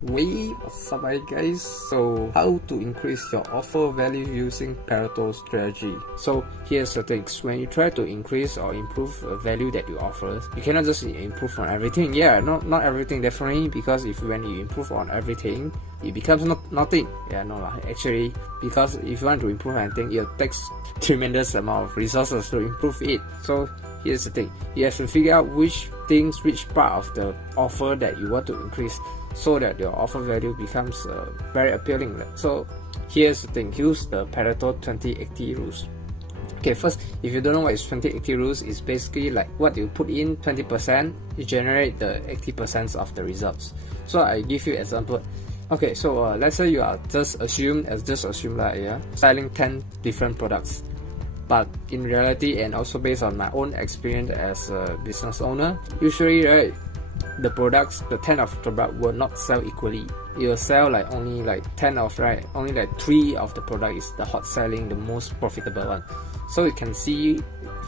What's up guys? So how to increase your offer value using Pareto strategy. So here's the things. When you try to increase or improve a value that you offer, you cannot just improve on everything. Yeah, not everything definitely, because when you improve on everything, it becomes nothing. Yeah, no lah. Actually, because if you want to improve anything, it takes tremendous amount of resources to improve it. So here's the thing. You have to figure out which part of the offer that you want to increase, so that your offer value becomes very appealing. So here's the thing. Use the Pareto 20-80 rules. Okay, first, if you don't know what is 20-80 rules, it's basically like what you put in 20%, you generate the 80% of the results. So I give you example. Okay, so let's say you are just assume like, yeah, selling 10 different products. But in reality, and also based on my own experience as a business owner, usually, right, the 10 of the product will not sell equally. It will sell like only like 10 of, right, only like 3 of the product is the hot selling, the most profitable one. So you can see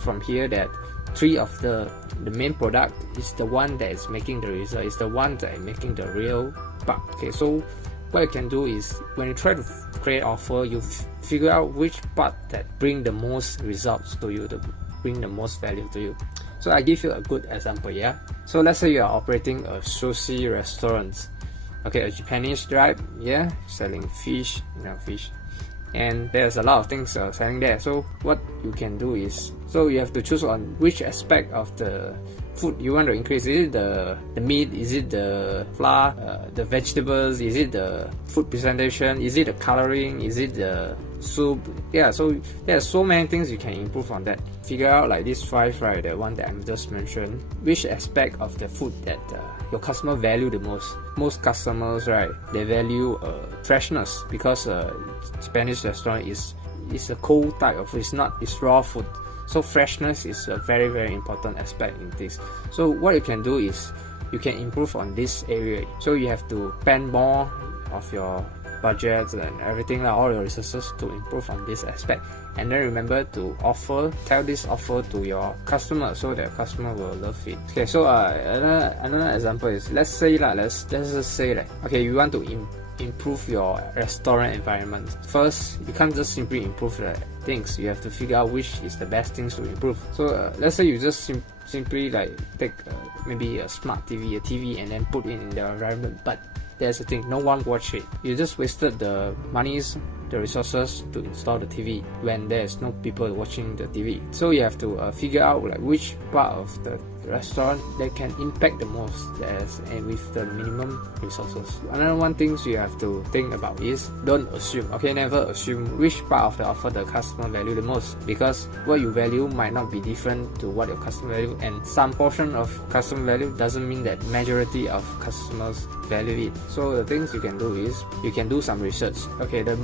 from here that 3 of the main product is the one that is making the result, is the one that is making the real buck. Okay, so what you can do is, when you try to create offer, you figure out which part that bring the most results to you, to bring the most value to you. So I give you a good example, yeah. So let's say you are operating a sushi restaurant, okay, a Japanese tribe, yeah, selling fish, fish, and there's a lot of things selling there. So what you can do is, so you have to choose on which aspect of the food you want to increase. Is it the meat? Is it the flour? The vegetables? Is it the food presentation? Is it the coloring? Is it the soup? Yeah, so there's so many things you can improve on that. Figure out like these 5, right, the one that I just mentioned, which aspect of the food that your customer value the most. Most customers, right, they value freshness, because Japanese restaurant is a cold type of food. It's raw food. So freshness is a very, very important aspect in this. So what you can do is, you can improve on this area. So you have to spend more of your budgets and everything, all your resources, to improve on this aspect. And then remember to tell this offer to your customer, so that customer will love it. Okay, so another example is, let's just say that, okay, you want to improve your restaurant environment. First, you can't just simply improve the things. You have to figure out which is the best things to improve. So let's say you just simply like take maybe a smart TV, and then put it in the environment. But there's the thing, no one watch it. You just wasted the monies, the resources to install the TV when there's no people watching the TV. So you have to figure out like which part of the restaurant that can impact the most, and with the minimum resources. Another one things you have to think about is, don't assume. Okay, never assume which part of the offer the customer value the most, because what you value might not be different to what your customer value, and some portion of customer value doesn't mean that majority of customers value it. So the things you can do is, you can do some research. Okay, the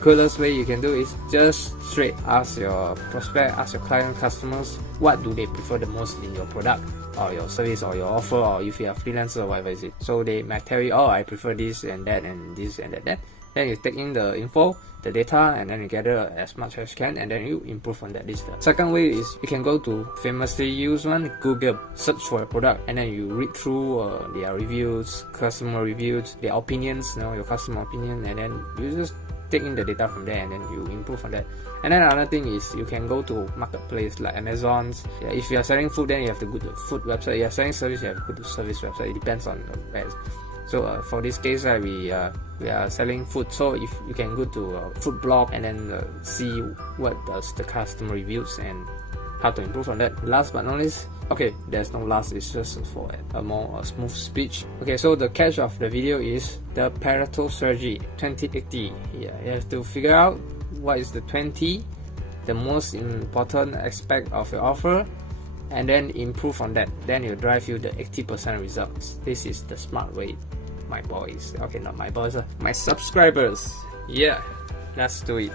coolest way you can do is just straight ask your prospect, ask your client, customers, what do they prefer the most in your product or your service or your offer, or if you are freelancer or whatever is it. So they might tell you, oh, I prefer this and that and this and that. Then you take in the info, the data, and then you gather as much as you can, and then you improve on that list. Second way is, you can go to famously used one, Google, search for a product, and then you read through their reviews, customer reviews, their opinions, your customer opinion, and then you just take in the data from there, and then you improve on that. And then another thing is, you can go to marketplace like Amazon's. Yeah, if you are selling food, then you have to go to the food website. If you are selling service, you have to go to service website. It depends on the where. So for this case, we are selling food, so if you can go to a food blog and then see what does the customer reviews and how to improve on that. Last but not least, okay, there's no last, it's just for a more smooth speech. Okay, so the catch of the video is the Pareto strategy 20-80. Yeah, you have to figure out what is the 20, the most important aspect of your offer, and then improve on that. Then it'll drive you the 80% results. This is the smart way, my boys. Okay, not my boys, my subscribers. Yeah, let's do it.